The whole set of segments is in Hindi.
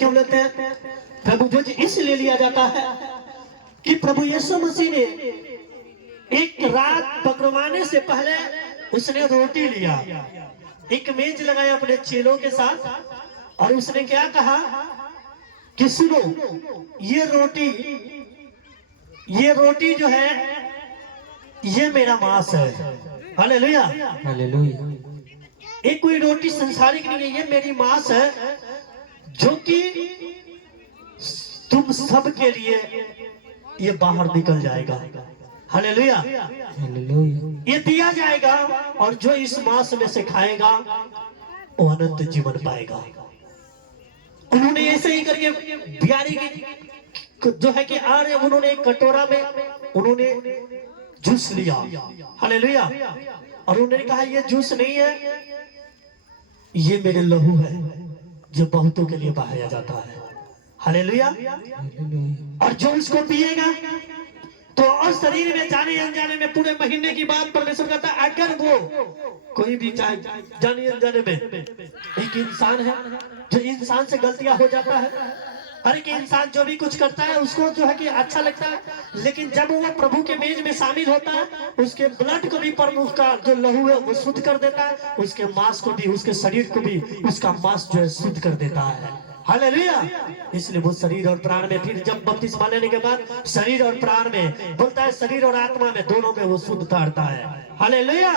क्यों लेते हैं? प्रभु भोज इसलिए लिया जाता है कि प्रभु यीशु मसीह ने एक रात पकड़वाने से पहले उसने रोटी लिया, एक मेज लगाया अपने चेलों के साथ, और उसने क्या कहा कि सुनो, ये रोटी जो है ये मेरा मांस है। Hallelujah, hallelujah. एक कोई रोटी संसारिक नहीं है, ये मेरी मांस है जो कि तुम सब के लिए ये बाहर निकल जाएगा। Hallelujah, hallelujah. ये दिया जाएगा, और जो इस मांस में से खाएगा वो अनंत जीवन पाएगा। उन्होंने ऐसे ही करके बियारी की जो है कि उन्होंने एक कटोरा में उन्होंने जूस लिया। हालेलुया, और उन्होंने कहा ये जूस नहीं है, ये मेरे लहू है जो बहुतों के लिए बहाया जाता है। हालेलुया, और जो उसको पिएगा तो और शरीर में जाने अनजाने में पूरे महीने की बात परमेश्वर कहता है, अगर वो कोई भी चाहे जाने अनजाने में एक इंसान है, जो इंसान से गलतियां हो जाता है, हर एक इंसान जो भी कुछ करता है उसको जो है कि अच्छा लगता है, लेकिन जब वो प्रभु के मेज में शामिल होता है उसके ब्लड को भी प्रमुख का जो लहू है वो शुद्ध कर देता है, उसके मांस को भी, उसके शरीर को भी उसका मांस जो है शुद्ध कर देता है। हालेलुया, इसलिए वो शरीर और प्राण में, फिर जब बपतिस्मा लेने के बाद शरीर और प्राण में बोलता है, शरीर और आत्मा में दोनों में वो शुद्धता आता है। Hallelujah,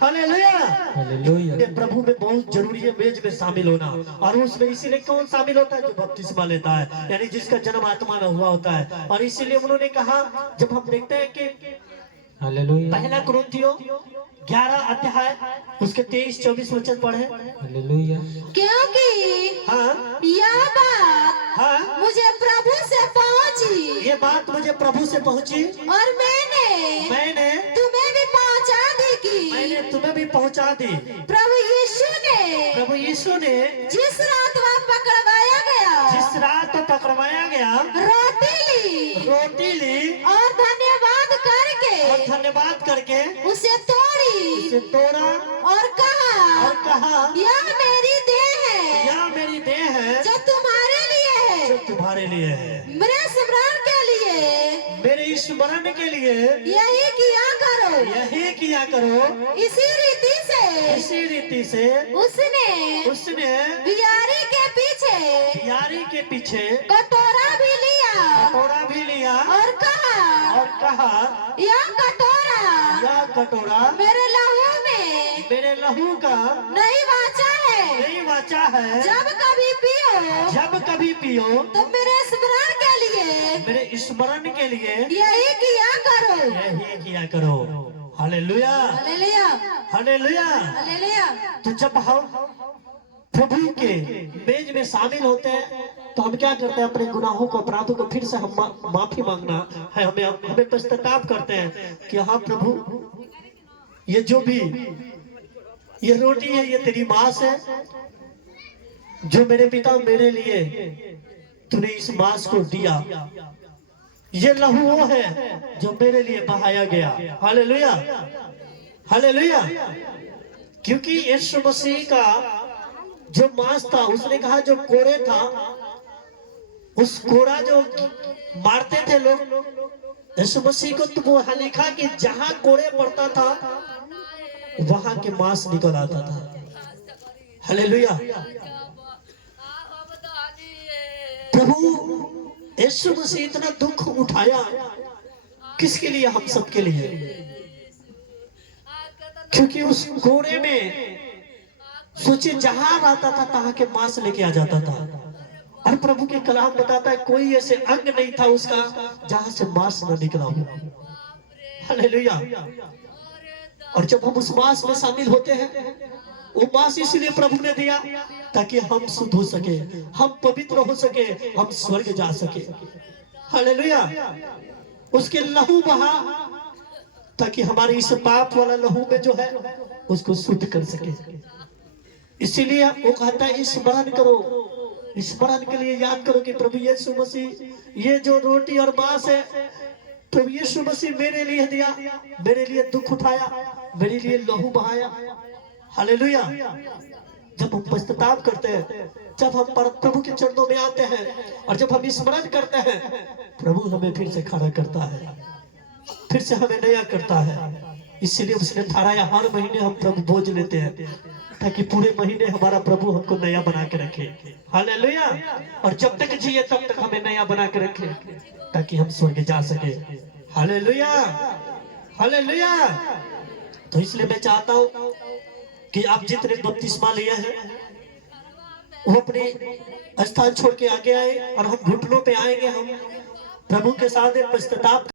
hallelujah, hallelujah. प्रभु में बहुत जरूरी है मेज में शामिल होना। और उसमें इसीलिए कौन शामिल होता है? जो बपतिस्मा लेता है, यानी जिसका जन्म आत्मा में हुआ होता है। और इसीलिए उन्होंने कहा, जब हम देखते हैं कि हालेलुया। पहला कुरिन्थियों 11 अध्याय उसके 23-24 वचन पढ़े। हालेलुया। क्योंकि हाँ, यह बात हाँ, मुझे प्रभु से पहुंची, ये बात मुझे प्रभु से पहुंची, और मैंने तुम्हें भी पहुंचा दी की मैंने तुम्हें भी पहुंचा दी। प्रभु यीशु ने जिस रात वह पकड़वाया गया, जिस रात तो पकड़वाया गया, रोटी ली और धन्यवाद करके उसे तोड़ा और कहा यह यह मेरी देह है जो तुम्हारे लिए जो है, तुम्हारे लिए है, मेरे स्मरण के लिए मेरे स्मरण के लिए यही किया करो। इसी इसी रीति से उसने बियारी के पीछे कटोरा भी लिया और कहा यह कटोरा मेरे लहू का नहीं वाचा है, जब कभी पियो तो मेरे स्मरण के लिए यही किया करो। Hallelujah, hallelujah, hallelujah. हालेलुया। तो जब हम प्रभु के मेज में शामिल होते हैं तो हम क्या करते हैं? अपने गुनाहों को, अपराधों को फिर से हम माफी मांगना है, हमें पश्चाताप करते हैं कि हाँ प्रभु, ये जो भी ये रोटी है ये तेरी मांस है, जो मेरे पिता मेरे लिए तूने इस मांस को दिया, ये लहू वो है जो मेरे लिए बहाया गया। Hallelujah, hallelujah. क्योंकि यीशु मसीह का जो मांस था, उसने कहा जो कोड़े था, उस कोड़ा जो मारते थे लोग यीशु मसीह को, तो वो लिखा कि जहां कोड़े पड़ता था वहां के मांस निकल आता था। हालेलुया। प्रभु यीशु मसीह इतना दुख उठाया किसके लिए? हम सब के लिए। क्योंकि उस कोड़े में सोचिए जहां रहता था तहां के मांस लेके आ जाता था। और प्रभु के कलाम बताता है कोई ऐसे अंग नहीं था उसका जहां से मांस न निकला हो। हालेलुया। और जब हम उस मांस में शामिल होते हैं, वो मांस इसलिए प्रभु ने दिया ताकि हम शुद्ध हो सके, हम पवित्र हो सके, हम स्वर्ग जा सके। हालेलुया। उसके लहू बहा ताकि हमारे इस पाप वाला लहू में जो है उसको शुद्ध कर सके। इसीलिए वो कहता है स्मरण करो, स्मरण के लिए याद करो कि प्रभु यीशु मसीह ये जो रोटी और मांस है, प्रभु यीशु मसीह मेरे लिए दिया, मेरे लिए दुख उठाया, मेरे लिए लहू बहाया। हालेलुया। जब हम पश्चाताप करते हैं, जब हम प्रभु के चरणों में आते हैं और जब हम स्मरण करते हैं, प्रभु हमें फिर से खड़ा करता है, फिर से हमें नया करता है। इसीलिए उसने ठहराया हर महीने हम प्रभु बोझ लेते हैं, ताकि पूरे महीने हमारा प्रभु हमको नया बना के रखे। हालेलुया। और जब तक जिए तब तक हमें नया बना के रखे, ताकि हम स्वर्ग जा सके। Hallelujah, hallelujah. तो इसलिए मैं चाहता हूँ कि आप जितने बपतिस्मा लिए हैं वो अपने स्थान छोड़ के आगे आए और हम घुटनों पे आएंगे, हम प्रभु के साथ पश्चाताप